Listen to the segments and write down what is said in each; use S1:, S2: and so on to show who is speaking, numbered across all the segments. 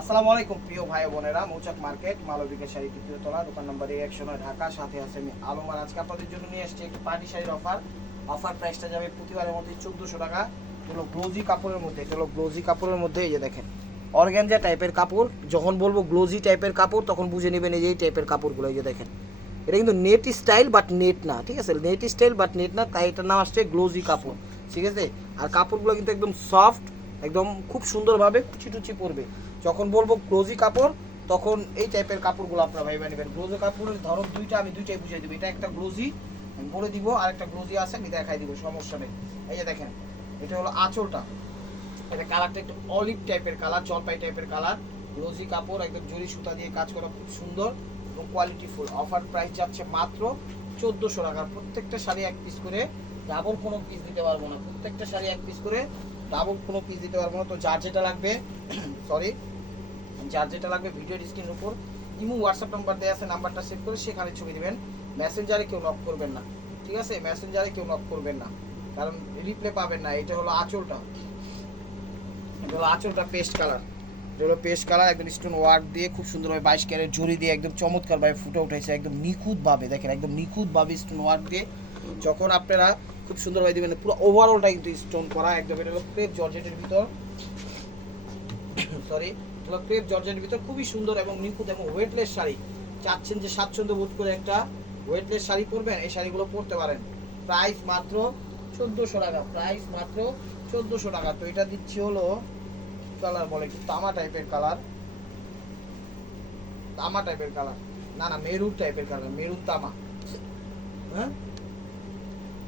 S1: আসসালামু আলাইকুম, প্রিয় ভাই বোনেরা। মৌচাক মার্কেট মালবিকা শাড়ি তৃতীয় তলা দোকান নম্বর একশো নয়, ঢাকা, সাথে আছে আমি আলমার আজকে আপনাদের জন্য নিয়ে এসেছি একটি পার্টি শাড়ির অফার অফার প্রাইসটা যাবে প্রতিবারের মধ্যে চোদ্দোশো টাকা। এগুলো গ্লোজি কাপড়ের মধ্যে, এগুলো গ্লোজি কাপড়ের মধ্যে, এই যে দেখেন অর্গ্যানজা টাইপের কাপড়। যখন বলব গ্লোজি টাইপের কাপড়, তখন বুঝে নেবেন এই যে এই টাইপের কাপড়গুলো, এই যে দেখেন। এটা কিন্তু নেট স্টাইল বাট নেট না, ঠিক আছে? নেট স্টাইল বাট নেট না, তাই এটার নাম আসছে গ্লোজি কাপড়, ঠিক আছে? আর কাপড়গুলো কিন্তু একদম সফট একদম খুব সুন্দরভাবে কুচি টুচি পড়বে যখন বলব ক্লোজি কাপড়, তখন এই টাইপের কাপড়গুলো আপনারা ভাইবা নেবেন। গ্লোজি কাপড়ের ধরন দুইটা, আমি দুইটাই বুঝিয়ে দেবো। এটা একটা গ্লোজি আমি বলে দিব আর একটা গ্লোজি আছে, আমি দেখাই দিব, সমস্যা নেই। এই যে দেখেন, এটা হলো আঁচলটা। এটা কালারটা একটু অলিভ টাইপের কালার জলপাই টাইপের কালার গ্লোজি কাপড়, একদম জরি সুতা দিয়ে কাজ করা, খুব সুন্দর এবং কোয়ালিটি ফুল অফার প্রাইস যাচ্ছে মাত্র চোদ্দোশো টাকার প্রত্যেকটা শাড়ি এক পিস করে ডাবল কোনো পিস দিতে পারব না। প্রত্যেকটা শাড়ি এক পিস করে ডাবল কোনো পিস দিতে পারব না। তো যার যেটা লাগবে সরি যার যেটা লাগবে ভিডিও স্ক্রিনের উপর, ইমু হোয়াটসঅ্যাপ নাম্বার দেওয়া আছে নাম্বারটা সেভ করে সেখানে ছবি দিবেন। মেসেঞ্জারে কেউ নক করবেন না, ঠিক আছে? মেসেঞ্জারে কেউ নক করবেন না, কারণ রিপ্লে পাবেন না। এটা হলো আঁচলটা। এটা হলো আঁচলটা পেস্ট কালার এটা হলো পেস্ট কালার একদম স্টোন ওয়ার্ক দিয়ে খুব সুন্দরভাবে বাইশ ক্যারেট জড়ি দিয়ে একদম চমৎকারভাবে ফুটে উঠেছে, একদম নিখুঁতভাবে। দেখেন, একদম নিখুঁতভাবে স্টোন ওয়ার্ক দিয়ে যখন আপনারা খুব সুন্দরভাবে দিবেন, পুরো ওভারঅলটা কিন্তু স্টোন করা, একদম এটা হলো ক্রেপ জর্জেটের ভিতর সরি এটা ক্রেপ জর্জেটের ভিতর খুবই সুন্দর এবং নিখুঁত এবং ওয়েটলেস শাড়ি। চাচ্ছেন যে স্বাচ্ছন্দ্য বোধ করে একটা ওয়েটলেস শাড়ি পরবেন, এই শাড়িগুলো পরতে পারেন। প্রাইস মাত্র চোদ্দোশো টাকা প্রাইস মাত্র চোদ্দোশো টাকা। তো এটা দিচ্ছি হলো কালার বলে একটু? তামা টাইপের কালার তামা টাইপের কালার না না, মেরুন টাইপের কালার মেরুন তামা। হ্যাঁ?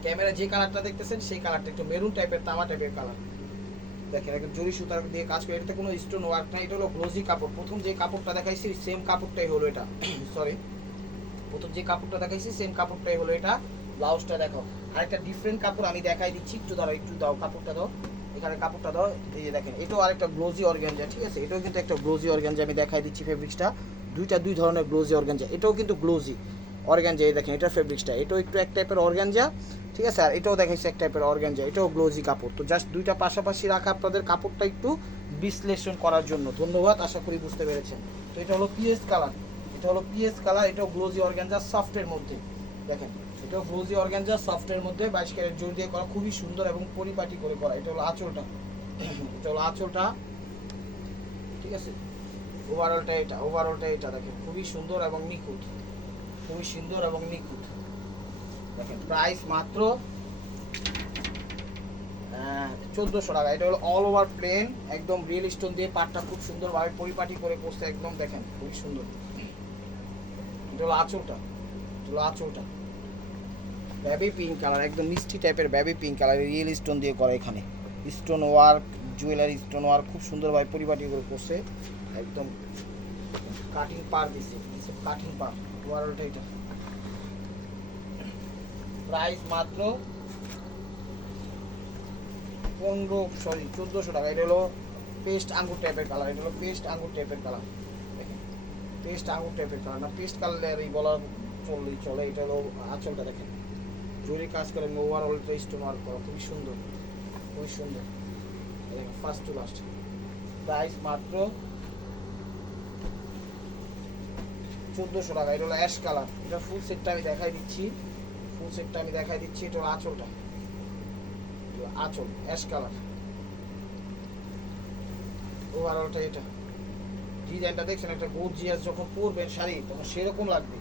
S1: ক্যামেরা যে কালারটা দেখতেছেন, সেই কালারটা একটু মেরুন টাইপের তামা টাইপের কালার দেখেন, একদম জরি সুতার দিয়ে কাজ করে। এটাতে কোনো স্টোন ওয়ার্ক নাই, এটা হলো গ্লোজি কাপড়। প্রথম যে কাপড়টা দেখাইছি সেম কাপড়টাই হলো এটা। সরি প্রথম যে কাপড়টা দেখাইছি সেম কাপড়টাই হলো এটা। ব্লাউজটা দেখো। আরেকটা ডিফারেন্ট কাপড় আমি দেখাই দিচ্ছি। একটু দাও একটু দাও, কাপড়টা দাও। এখানে কাপড়টা দাও। এই যে দেখেন, এটাও আরেকটা গ্লোজি অর্গানজা ঠিক আছে? এটাও কিন্তু একটা গ্লোজি অর্গানজা আমি দেখাই দিচ্ছি ফেব্রিক্সটা দুইটা দুই ধরনের গ্লোজি অর্গানজা এটাও কিন্তু গ্লোজি অর্গানজা, এই দেখেন এটা ফেব্রিক্সটা এটাও একটু এক টাইপের অর্গানজা, ঠিক আছে? আর এটাও দেখাইছে এক টাইপের অর্গানজা, এটাও গ্লোজি কাপড়। তো জাস্ট দুইটা পাশাপাশি রাখা আপনাদের কাপড়টা একটু বিশ্লেষণ করার জন্য। ধন্যবাদ, আশা করি বুঝতে পেরেছেন। তো এটা হলো পিএস কালার এটা হলো পিএস কালার এটাও গ্লোজি অর্গানজা সফটের মধ্যে। দেখেন, এটাও গ্লোজি অর্গানজা সফটের মধ্যে, বাইশ ক্যারেট জোর দিয়ে করা, খুবই সুন্দর এবং পরিপাটি করে করা। এটা হলো আঁচলটা। এটা হলো আঁচলটা, ঠিক আছে? ওভারঅলটা এটা ওভারঅলটা এটা দেখেন, খুবই সুন্দর এবং নিখুঁত। খুবই সুন্দর এবং নিখুঁত। দেখেন প্রাইস মাত্র চোদ্দোশো টাকা। এটা হলো অল ওভার প্লেন একদম রিয়েল স্টোন দিয়ে পাটটা খুব সুন্দরভাবে পরিপাটি করে করছে একদম দেখেন, খুবই সুন্দর। এটা হলো আঁচলটা, এটা হলো আঁচলটা। ব্যাবি পিঙ্ক কালার একদম মিষ্টি টাইপের baby pink colour real stone দিয়ে করে এখানে। Stone work jewellery stone work খুব সুন্দরভাবে পরিপাটি করে করছে একদম কাটিং পার দিচ্ছে কাটিং পার ওভারঅলটা এটা প্রাইস মাত্র পনেরো সরি চোদ্দোশো টাকা। এটা হলো পেস্ট আঙ্গুর টাইপের কালার এটা হলো পেস্ট আঙ্গুর টাইপের কালার পেস্ট আঙ্গুর টাইপের কালার না পেস্ট কালার এই বলার চললেই চলে, এটা হলো আঁচলটা দেখেন। জরি কাজ করে ওভারঅলটা স্টোন ওয়ার্ক করা, খুবই সুন্দর খুবই সুন্দর। ফার্স্ট টু লাস্ট প্রাইস মাত্র চোদ্দোশো টাকা, এটা হলো অ্যাশ কালার এটা ফুল সেটটা আমি দেখাই দিচ্ছি। ফুল সেটটা আমি দেখাই দিচ্ছি, এটা হলো আঁচলটা। আঁচল অ্যাশ কালার ওভারঅলটা এটা। ডিজাইনটা দেখছেন, একটা গোর্জিয়াস যখন পরবেন শাড়ি, তখন সেরকম লাগবে।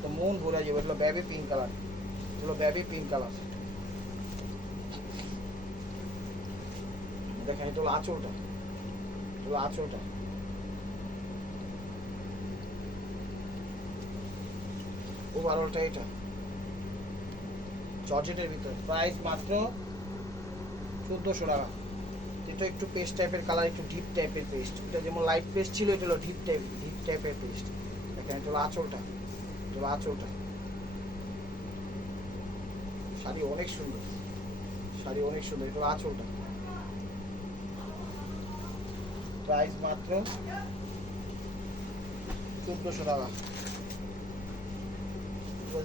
S1: তো মন ভরে যাবে, এটা হলো ব্যাবি পিঙ্ক কালার এটা হলো ব্যাবি পিঙ্ক কালার দেখেন, এটা হলো আঁচলটা। এটা হলো আঁচলটা। ওভারঅলটা এটা। জর্জেটের ভিতর। প্রাইস মাত্র চোদ্দোশো টাকা। এটা একটু পেস্ট টাইপের কালার একটু ডিপ টাইপের পেস্ট এটা যেমন লাইট পেস্ট ছিল, এটা হলো ডিপ টাইপ ডিপ টাইপের পেস্ট দেখেন, এটা আঁচলটা। এটা আঁচলটা। শাড়ি অনেক সুন্দর। শাড়ি অনেক সুন্দর। এটা আঁচলটা। প্রাইস মাত্র চোদ্দোশো টাকা।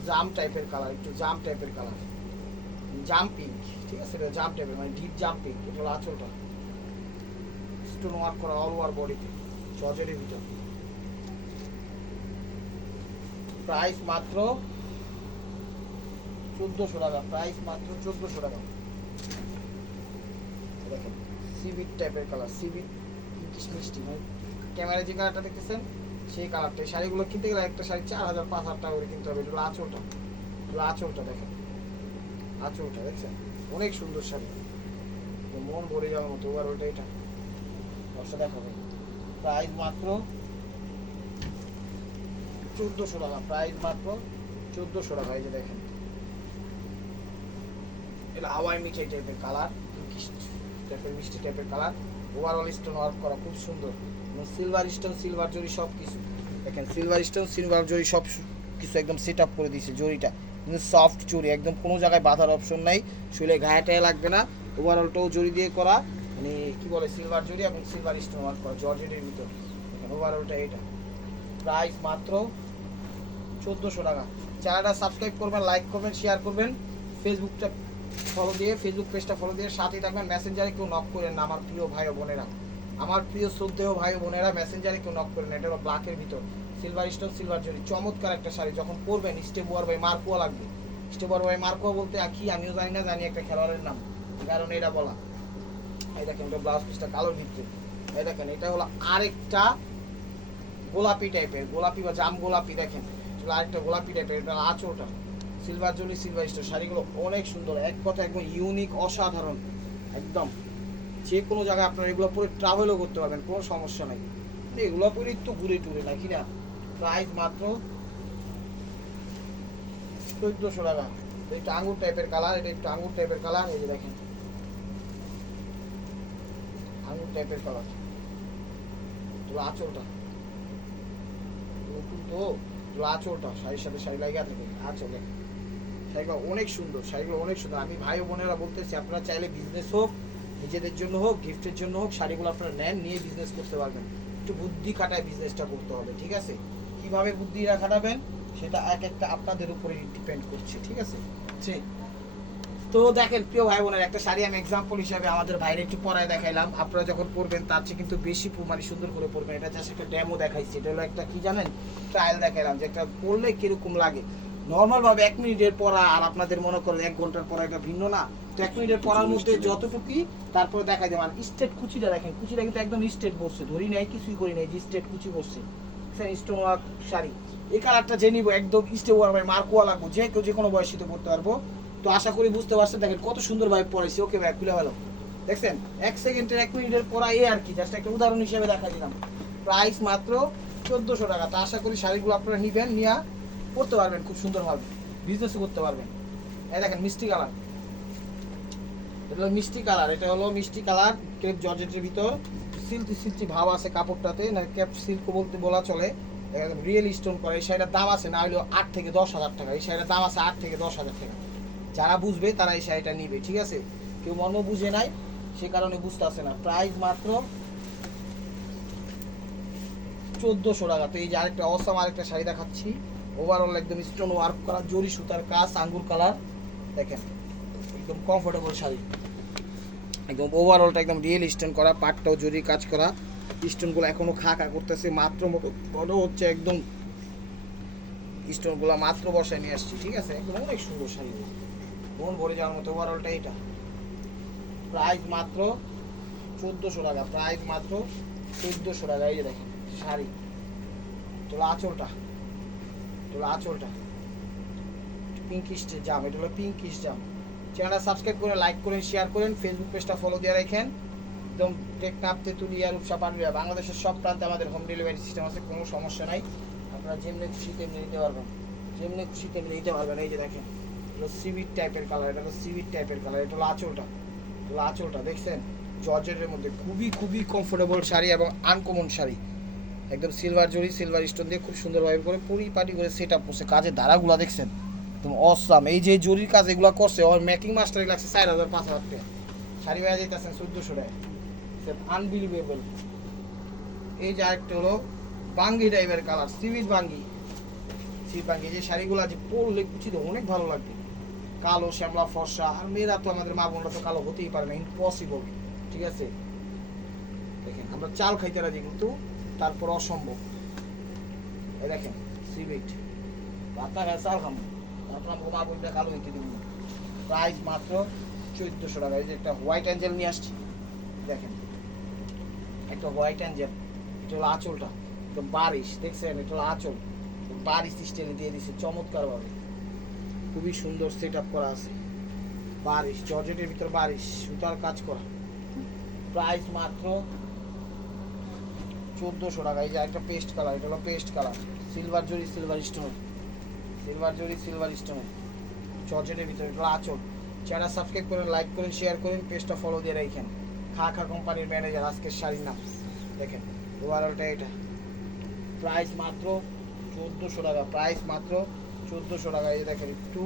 S1: জাম টাইপের কালার একটু জাম টাইপের কালার জাম পিঙ্ক ঠিক আছে? এটা জাম টাইপের মানে ডিপ জাম পিঙ্ক এটা হলো আঁচলটা। স্টোন ওয়ার্ক করা অল ওভার বডিতে জর্জেটের ভিতর। প্রাইস মাত্র চোদ্দোশো টাকা প্রাইস মাত্র চোদ্দোশো টাকা। দেখেন সিভিট টাইপের কালার ব্রিটিশ মিষ্টি মানে ক্যামেরায় যে কালারটা দেখতেছেন সেই কালারটা শাড়িগুলো কিনতে গেলে একটা শাড়ি চার হাজার, পাঁচ হাজার টাকা করে কিনতে হবে। এটা হলো আঁচলটা এটা হলো আঁচলটা দেখেন। আঁচলটা দেখছেন? অনেক সুন্দর শাড়ি। মন ভরে যাওয়ার মতো, এবার ওইটা, এটা। দশটা দেখাবে। প্রাইস মাত্র চোদ্দোশো টাকা, প্রাইস মাত্র চোদ্দোশো টাকা, এই যে দেখেন। এটা হাওয়াই মিঠাই টাইপের কালার টাইপের মিষ্টি টাইপের কালার। ওভারঅল স্টোন ওয়ার্ক করা খুব সুন্দর। সিলভার স্টোন সিলভার জরি সব কিছু দেখেন সিলভার স্টোন সিলভার জরি সব কিছু একদম সেট আপ করে দিয়েছে জরিটা। কিন্তু সফট জরি, একদম কোনো জায়গায় বাঁধার অপশন নাই। শুলে গায়ে টায়ে লাগবে না। ওভারঅলটাও জরি দিয়ে করা। মানে কি বলে সিলভার জরি এবং সিলভার স্টোন ওয়ার্ক করা, জর্জেটের ভিতর। ওভারঅলটা এটা। প্রাইস মাত্র চোদ্দোশো টাকা। চ্যানেলটা সাবস্ক্রাইব করবেন লাইক করবেন শেয়ার করবেন ফেসবুকটা ফলো দিয়ে ফেসবুক পেজটা ফলো দিয়ে সাথে থাকবেন। মেসেঞ্জারে কেউ নক করেন না, আমার প্রিয় ভাই বোনেরা। আমার প্রিয় শ্রদ্ধেয় ভাই বোনেরা মেসেঞ্জারে কেউ নক করেন না, এটা ব্ল্যাকের ভিতর। সিলভার স্টোন সিলভার জরি চমৎকার একটা শাড়ি, যখন পরবেন স্টেপ ওয়ার বাই মার্কোয়া লাগবে। স্টেপ ওয়ার বাই মার্কোয়া বলতে কি, আমিও জানি না, জানি একটা খেলোয়াড়ের নাম। কারণ এটা বলা। এই দেখেন এটা ব্লাউজ পিসটা কালোর ভিতরে এই দেখেন, এটা হলো আরেকটা গোলাপি টাইপের গোলাপি বা জাম গোলাপি, দেখেন। আরেকটা গোলাপি টাইপের এটা আঁচলটা। সিলভার জলি সিলভার স্টোর শাড়িগুলো অনেক সুন্দর, এক কথা একদম ইউনিক অসাধারণ, একদম। যে কোনো জায়গায় আপনারা এগুলো পরে ট্রাভেলও করতে পারবেন, কোনো সমস্যা নেই। এগুলো পরে একটু ঘুরে টুরে, নাকি না? প্রাইস মাত্র চোদ্দোশো টাকা। এটা আঙ্গুর টাইপের কালার এটা একটু আঙ্গুর টাইপের কালার এই যে দেখেন। আঙ্গুর টাইপের কালার তো আঁচলটা। নতুন তো তো আঁচলটা। শাড়ির সাথে শাড়ি লাগিয়ে থাকে আঁচলে শাড়িগুলো অনেক সুন্দর, শাড়িগুলো অনেক সুন্দর। আমি ভাই বোনেরা বলতেছি, আপনারা চাইলে বিজনেস হোক নিজেদের জন্য হোক গিফটের জন্য হোক শাড়িগুলো আপনারা নেন নিয়ে বিজনেস করতে পারবেন। একটু বুদ্ধি খাটায় বিজনেসটা করতে হবে ঠিক আছে? কীভাবে বুদ্ধিটা খাটাবেন সেটা এক একটা আপনাদের উপরে ডিপেন্ড করছে ঠিক আছে? জি। তো দেখেন প্রিয় ভাই বোনের একটা শাড়ি আমি এক্সাম্পল হিসাবে আমাদের বাইরে একটু পরায় দেখাইলাম। আপনারা যখন পরবেন তার চেয়ে কিন্তু বেশি মানে সুন্দর করে পরবেন। এটা জাস্ট একটা ডেমো দেখাইছি। এটা হলো একটা কি জানেন? ট্রায়াল দেখাইলাম যে একটা পরলে কীরকম লাগে। নর্মালভাবে এক মিনিটের পরা আর আপনাদের মনে করেন এক ঘণ্টার পরা এটা ভিন্ন না। তো এক মিনিটের পরার মধ্যে যতটুকুই, তারপরে দেখাই দেবেন আর স্টেট কুচিটা দেখেন, কুচিটা কিন্তু একদম স্টেট বসছে। ধরি নাই, কিছুই করি নাই যে স্টেট কুচি বসছে। ওয়ার্ক শাড়ি। এই কালারটা যে নিবো, একদম স্টেপ ওয়ার ভাই মার্কোয়া লাগবো। যে কেউ যে কোনো বয়সীতে পড়তে পারব। তো আশা করি বুঝতে পারছেন, দেখেন কত সুন্দর ভাবে পড়াইছি। ওকে ভাই, খুলে ভালো দেখছেন? এক সেকেন্ডের, এক মিনিটের পড়া এ আর কি। জাস্ট একটা উদাহরণ হিসেবে দেখা দিলাম। প্রাইস মাত্র চোদ্দোশো টাকা। তা আশা করি শাড়িগুলো আপনারা নিবেন, নিয়ে পড়তে পারবেন খুব সুন্দরভাবে। বিজনেসও করতে পারবেন। এই দেখেন, মিষ্টি কালার। এটা হলো মিষ্টি কালার, এটা হলো মিষ্টি কালার, ক্রেপ জর্জেটের ভিতর। সিল্কি সিল্কি ভাব আছে কাপড়টাতে, না, ক্যাপ সিল্ক বলতে বলা চলে। একদম রিয়েল স্টোন করে, এই শাড়িটার দাম আছে না হলেও আট থেকে দশ হাজার টাকা। এই শাড়িটার দাম আছে আট থেকে দশ হাজার টাকা। যারা বুঝবে তারা এই শাড়িটা নিবে, ঠিক আছে? কেউ মর্ম বুঝে নাই, সে কারণে বুঝতে আসে না। প্রাইস মাত্র চোদ্দোশো টাকা। তো এই যে আরেকটা অসাম আরেকটা শাড়ি দেখাচ্ছি। ওভারঅল একদম স্টোন ওয়ার্ক করা, জরি সুতার কাজ, আঙ্গুর কালার। দেখেন। একদম কমফোর্টেবল শাড়ি। একদম ওভারঅলটা একদম রিয়েল স্টোন করা, পাটটাও জরি কাজ করা। স্টোনগুলো এখনও খা খা করতেছে, মাত্র মতো মনে হচ্ছে একদম স্টোনগুলো মাত্র বসায় নিয়ে আসছি, ঠিক আছে? একদম অনেক সুন্দর শাড়ি। মন ভরে যাওয়ার মতো ওভারঅলটা এটা। প্রাইস মাত্র চোদ্দোশো টাকা প্রাইস মাত্র চোদ্দোশো টাকা, এই যে দেখেন, শাড়ি। তোলা আঁচলটা তোলা আঁচলটা। পিঙ্কিশ জাম, এটা হলো পিঙ্কিশ জাম। চ্যানেলটা সাবস্ক্রাইব করে লাইক করেন শেয়ার করেন ফেসবুক পেজটা ফলো দিয়ে রাখেন। একদম টেকনাপ তেঁতুলিয়া রূপসা পাটুলিয়া বাংলাদেশের সব প্রান্তে আমাদের হোম ডেলিভারি সিস্টেম আছে, কোনো সমস্যা নাই। আপনারা যেমনি খুশি তেমনি নিতে পারবেন। যেমনি খুশি তেমনি নিতে পারবেন। এই যে দেখেন এটা সিভিট টাইপের কালার এটা হলো সিভিট টাইপের কালার এটা হলো আঁচলটা। হলো আঁচলটা, দেখছেন? জর্জেটের মধ্যে খুবই খুবই কমফোর্টেবল শাড়ি এবং আনকমন শাড়ি। একদম সিলভার জরি সিলভার স্টোন দিয়ে খুব সুন্দরভাবে করে পরিপাটি করে সেট আপ করছে। কাজের ধারাগুলো দেখছেন? একদম অসাম এই যে জরির কাজ এগুলো করছে, ওর মেকিং মাস্টারই লাগছে চার হাজার, পাঁচ হাজার টাকা। শাড়ি বেড়া যেতেছেন চোদ্দোশো টাকা। আনবিলিভেবল এই যে আরেকটা হলো বাঙ্গি টাইপের কালার সিভিজ বাঙ্গি। সিভিজ বাঙ্গি যে শাড়িগুলো আছে পরলে কুচিতে অনেক ভালো লাগবে। কালো, শ্যামলা, ফর্সা, আর মেয়েরা তো আমাদের মা বোনরা তো কালো হতেই পারে না ইম্পসিবল ঠিক আছে? দেখেন, আমরা চাল খাইতে রাজি কিন্তু তারপর অসম্ভব। দেখেন সিভিট ভাতটা গেছে আলহাম তারপর কালো হইতে দিব প্রাইস মাত্র চোদ্দোশো টাকা। এই যে একটা হোয়াইট অ্যাঞ্জেল নিয়ে আসছি। দেখেন, একটা হোয়াইট অ্যাঞ্জেল এটা হলো আঁচলটা, একদম বারিশ, দেখছেন? এটা হলো আঁচল। বারিশ স্টাইলে দিয়ে দিচ্ছে চমৎকারভাবে। খুবই সুন্দর সেট আপ করা আছে। বারিশ, জর্জেটের ভিতর বারিশ, সুতার কাজ করা। প্রাইস মাত্র চোদ্দোশো টাকা। এই যে একটা পেস্ট কালার এটা হলো পেস্ট কালার সিলভার জরি সিলভার স্টোন সিলভার জরি সিলভার স্টোন জর্জেটের ভিতরে আঁচল। চ্যানেল সাবস্ক্রাইব করেন লাইক করেন শেয়ার করেন পেজটা ফলো দিয়ে রাখেন। খা খা কোম্পানির ম্যানেজার আজকের শাড়ির নাম। দেখেন ওভারঅলটা এটা। প্রাইস মাত্র চোদ্দোশো টাকা প্রাইস মাত্র চোদ্দোশো টাকা। এই দেখেন, একটু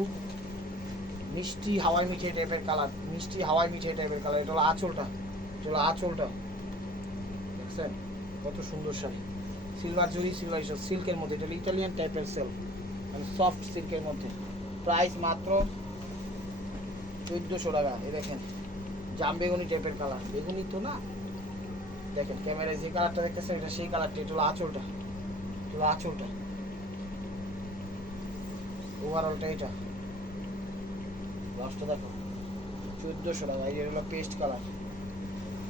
S1: মিষ্টি, হাওয়াই মিঠাই টাইপের কালার মিষ্টি, হাওয়াই মিঠাই টাইপের কালার এটা হলো আঁচলটা। এটা হলো আঁচলটা। দেখছেন? কত সুন্দর শাড়ি। সিলভার জরি সিলভার সিল্কের মধ্যে। এটা হলো ইটালিয়ান টাইপের সেল মানে সফট সিল্কের মধ্যে। প্রাইস মাত্র চোদ্দোশো টাকা এ দেখেন। জাম বেগুনি টাইপের কালার বেগুনি তো না? দেখেন ক্যামেরায় যে কালারটা দেখতেছেন, এটা সেই কালারটা এটা হলো আঁচলটা। এটা হলো আঁচলটা। ওভারঅলটা এটা। লাস্টটা দেখো। চোদ্দোশো টাকা, এই হলো পেস্ট কালার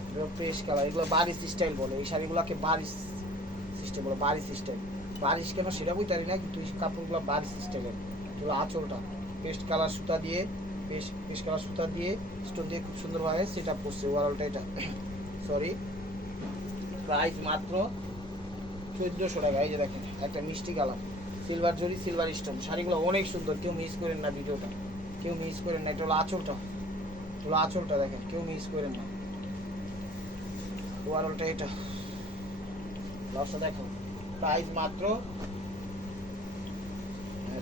S1: এগুলো পেস্ট কালার এগুলো বারিশ স্টাইল বলে। এই শাড়িগুলোকে বারিশ সিস্টেম বলে বারিশ স্টাইল বারিশ কেন সেটা বুঝতে না, কিন্তু কাপড়গুলো বারিশ স্টাইলের। এগুলো আঁচলটা, পেস্ট কালার সুতা দিয়ে, পেস্ট পেস্ট কালার সুতা দিয়ে স্টোন দিয়ে খুব সুন্দরভাবে সেট আপ করছে ওভারঅলটা এটা। সরি প্রাইস মাত্র চোদ্দোশো টাকা, এই যে দেখেন, একটা মিষ্টি কালার। সিলভার জরি সিলভার স্টোন শাড়িগুলো অনেক সুন্দর, কেউ মিস করেন না ভিডিওটা। কেউ মিস করেন না, এটা হলো আঁচলটা। হলো আঁচলটা দেখেন, কেউ মিস করেন না। ওভারঅলটা এটা। লসটা দেখো। প্রাইস মাত্র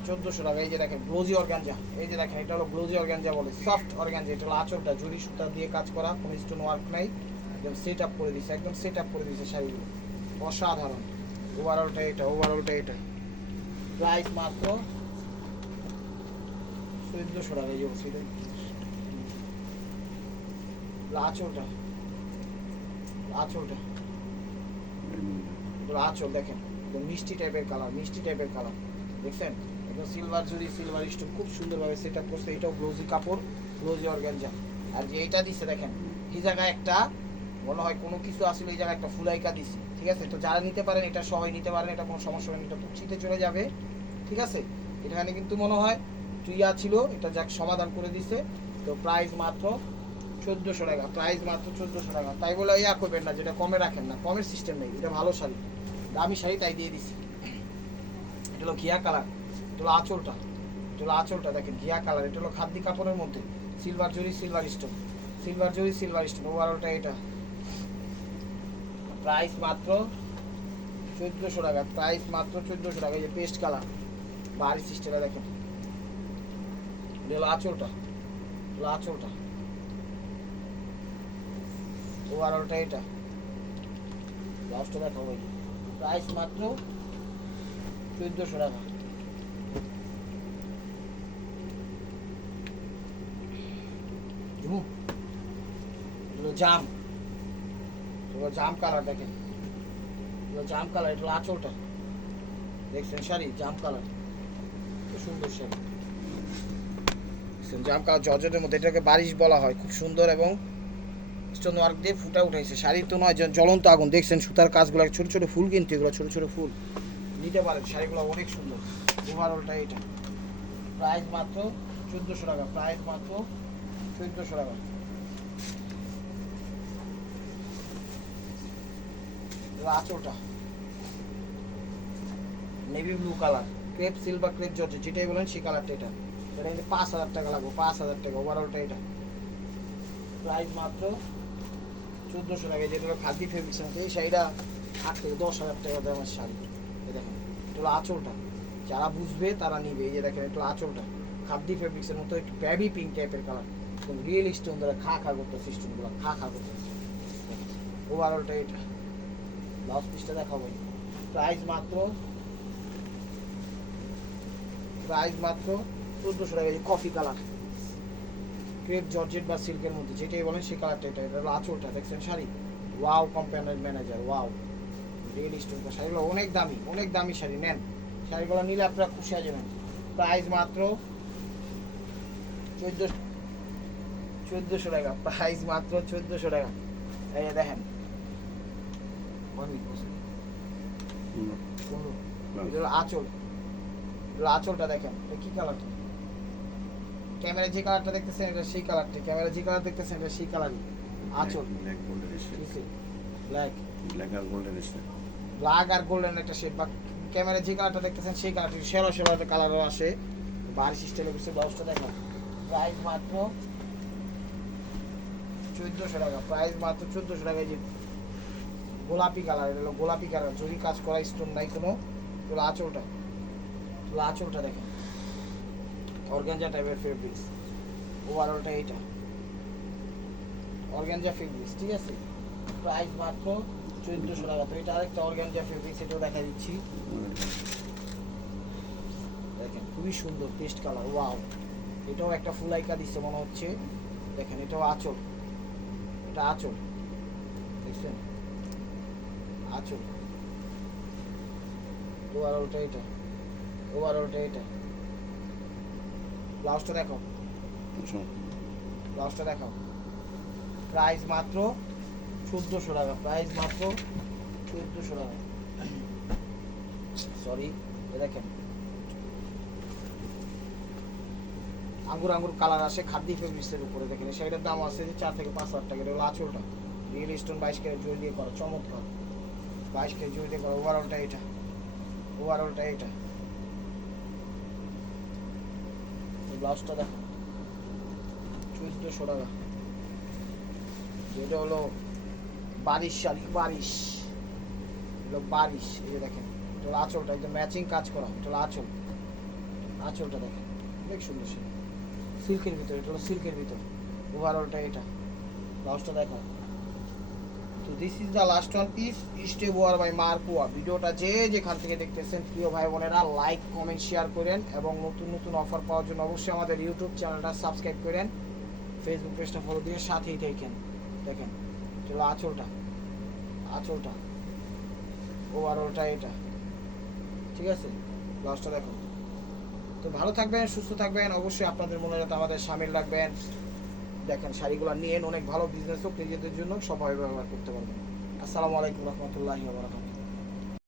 S1: চোদ্দোশো টাকা। এই যে দেখেন গ্লোজি অর্গানজা এই যে দেখেন, এটা হলো গ্লোজি অর্গানজা বলে। সফট অর্গানজা এটা হলো আঁচলটা জুড়ি সুতা দিয়ে কাজ করা, কোনো স্টোন ওয়ার্ক নাই। একদম সেট আপ করে দিছে, একদম সেট আপ করে দিছে শাড়িগুলো। অসাধারণ। ওভারঅলটা এটা ওভারঅলটা এটা। প্রাইস মাত্র চোদ্দোশো টাকা, এই যে বলছি, এটা। আঁচলটা। আঁচলটা। এগুলো আঁচল দেখেন একদম মিষ্টি টাইপের কালার মিষ্টি টাইপের কালার দেখছেন? একদম সিলভার জুড়ি সিলভার স্টোন খুব সুন্দরভাবে সেট আপ করছে। এটাও গ্লোজি কাপড় গ্লোজি অর্গানজা আর যে এটা দিছে, দেখেন, এই জায়গায় একটা মনে হয় কোনো কিছু আসলে এই জায়গায় একটা ফুলাইকা দিছে, ঠিক আছে? তো যারা নিতে পারেন, এটা সবাই নিতে পারেন, এটা কোনো সমস্যা নেই এটা পুচিতে চলে যাবে, ঠিক আছে? এখানে কিন্তু মনে হয় টুইয়া ছিল, এটা যাক সমাধান করে দিছে। তো প্রাইস মাত্র চোদ্দোশো টাকা প্রাইস মাত্র চোদ্দোশো টাকা। তাই বলে ইয়া করবেন না, যেটা কমে রাখেন না। কমের সিস্টেম নেই, এটা ভালো শাড়ি। দামি শাড়ি তাই দিয়ে দিছি। এটা হলো ঘিয়া কালার, এটা হলো আঁচলটা, এটা হলো আঁচলটা দেখেন, ঘিয়া কালার, এটা হলো খাদ্য কাপড়ের মধ্যে সিলভার জরি সিলভার স্টোন সিলভার জরি সিলভার স্টোন ওভারঅলটা এটা। প্রাইস মাত্র চোদ্দোশো টাকা প্রাইস মাত্র চোদ্দোশো টাকা, এই যে পেস্ট কালার বাড়ি সিস্টেমে দেখেন। আঁচলটা আঁচলটা। ওভারঅলটা এটা। লাস্টটা দেখাবো এই প্রাইস মাত্র চোদ্দোশো টাকা। এগুলো জাম। এগুলো জাম কালার দেখেন। এগুলো জাম কালার এটা আঁচলটা। দেখছেন শাড়ি? জাম কালার। খুব সুন্দর শাড়ি। জাম কালার, জর্জেটের মধ্যে এটাকে বারিশ বলা হয়। খুব সুন্দর এবং স্টোন ওয়ার্ক দিয়ে ফুটা উঠাইছে। শাড়ি তো নয় জ্বলন্ত আগুন। দেখছেন সুতার কাজগুলো, ছোট ছোট ফুল কিন্তু এগুলো, ছোট ছোট ফুল। নিতে পারেন, শাড়িগুলো অনেক সুন্দর। ওভারঅলটা এটা। প্রাইস মাত্র চোদ্দোশো টাকা প্রাইস মাত্র চোদ্দোশো টাকা। আঁচলটা navy blue colour crepe silver crepe georgette যেটাই বলেন, সেই কালারটা এটা। এটা কিন্তু পাঁচ হাজার টাকা লাগবে, পাঁচ হাজার টাকা। ওভারঅলটা এটা। প্রাইস মাত্র চোদ্দোশো টাকা যেটা হলো খাদ্য ফেব্রিক্স আছে এই শাড়িটা আট থেকে দশ হাজার টাকা দামের শাড়ি। এই দেখেন, এটা আঁচলটা। যারা বুঝবে, তারা নিবে। এই যে দেখেন হলো আঁচলটা। খাদ্য ফেব্রিক্সের মতো একটু ব্যাবি পিঙ্ক টাইপের কালার একদম রিয়েল স্টোন দ্বারা খা খা করতে সিস্টেমগুলো খা খা করতে ওভারঅলটা এটা। লাস্ট পিসটা দেখাবো। প্রাইস মাত্র প্রাইস মাত্র চোদ্দোশো টাকা কফি কালার ক্রেপ জর্জেট বা সিল্কের মধ্যে যেটাই বলেন সেই কালারটা এটা এটা হলো আঁচলটা দেখছেন শাড়ি? ওয়াও কোম্পানির ম্যানেজার ওয়াও রিয়েল স্টোন শাড়িগুলো অনেক দামি অনেক দামি শাড়ি নেন। শাড়িগুলো নিলে আপনারা খুশি হয়ে যাবেন। প্রাইস মাত্র চোদ্দ চোদ্দোশো টাকা প্রাইস মাত্র চোদ্দোশো টাকা। এই দেখেন। আঁচল। আঁচলটা দেখেন কি কালারটা ক্যামেরা যে কালারটা দেখতেছেন এটা সেই কালারটি। ক্যামেরা যে কালার দেখতেছেন এটা সেই কালারই। আঁচল।
S2: ব্ল্যাক গোল্ডেন
S1: ব্ল্যাক
S2: ব্ল্যাক আর গোল্ডেন
S1: ব্ল্যাক আর গোল্ডেন একটা শেড বা ক্যামেরা যে কালারটা দেখতেছেন সেই কালারটি সেরো সেরো একটা কালারও আসে। বারিশ স্টাইলে করছে ব্লাউজটা দেখো প্রাইস মাত্র চোদ্দোশো টাকা। প্রাইস মাত্র চোদ্দোশো টাকা। এই যে গোলাপি কালার এটা হলো গোলাপি কালার যদি কাজ করা স্টোন নাই কোনো তোলা আঁচলটা। আঁচলটা দেখেন। অর্গানজা টাইপের ফেব্রিক্স ওভারঅলটা এইটা। অর্গানজা ফেব্রিক্স ঠিক আছে? প্রাইস মাত্র চোদ্দোশো টাকা। তো এটা আরেকটা অর্গানজা ফেব্রিক্স এটাও দেখা দিচ্ছি। দেখেন, খুবই সুন্দর পেস্ট কালার ওয়াও এটাও একটা ফুলাইকা দিচ্ছে মনে হচ্ছে। দেখেন, এটাও আঁচল। এটা আঁচল। দেখছেন? আঁচল। ওভারঅলটা এটা। ওভারঅলটা এটা। ব্লাউজটা দেখো ব্লাউজটা দেখাও। প্রাইস মাত্র চোদ্দোশো টাকা। প্রাইস মাত্র চোদ্দোশো টাকা। সরি দেখেন। আঙ্গুর আঙ্গুর কালার আসে খাদ্য ফেব্রিক্সের উপরে। দেখেন সেটার দাম আছে যে চার থেকে পাঁচ হাজার টাকা। এটা হলো আঁচলটা। রিয়েল স্টোন বাইশ কেজি জুয়েল দিয়ে করা। চমৎকার। বাইশ কেজি জুয়েল দিয়ে করা। ওভারঅলটা এটা। ওভারঅলটা এটা। ব্লাউজটা দেখো। চোদ্দোশো টাকা। এটা হলো বারিশ শাড়ি, বারিশ। এটা বারিশ, এই যে দেখেন। এটা হলো আঁচলটা একদম ম্যাচিং কাজ করা, এটা হলো আঁচল। আঁচলটা দেখেন, অনেক সুন্দর সিল্কের ভিতর, এটা হলো সিল্কের ভিতর। ওভারঅলটা এটা। ব্লাউজটা দেখো। তো this is the last one piece stay war by মার্কুয়া ভিডিওটা যে যেখান থেকে দেখতেছেন, প্রিয় ভাই বোনেরা লাইক কমেন্ট শেয়ার করেন এবং নতুন নতুন অফার পাওয়ার জন্য অবশ্যই আমাদের ইউটিউব চ্যানেলটা সাবস্ক্রাইব করেন। ফেসবুক পেজটা ফলো দিয়ে সাথেই থাকেন। দেখেন চলো আঁচলটা। আঁচলটা। ওভারঅলটা এটা। ঠিক আছে? লাস্টটা দেখো। তো ভালো থাকবেন, সুস্থ থাকবেন। অবশ্যই আপনাদের মনে যাতে আমাদের সামিল রাখবেন। দেখেন, শাড়িগুলো নিয়ে অনেক ভালো বিজনেস হোক, নিজেদের জন্য সবাই ব্যবহার করতে পারবেন। আসসালামু আলাইকুম রহমতুল্লাহি বারাকাতুহু।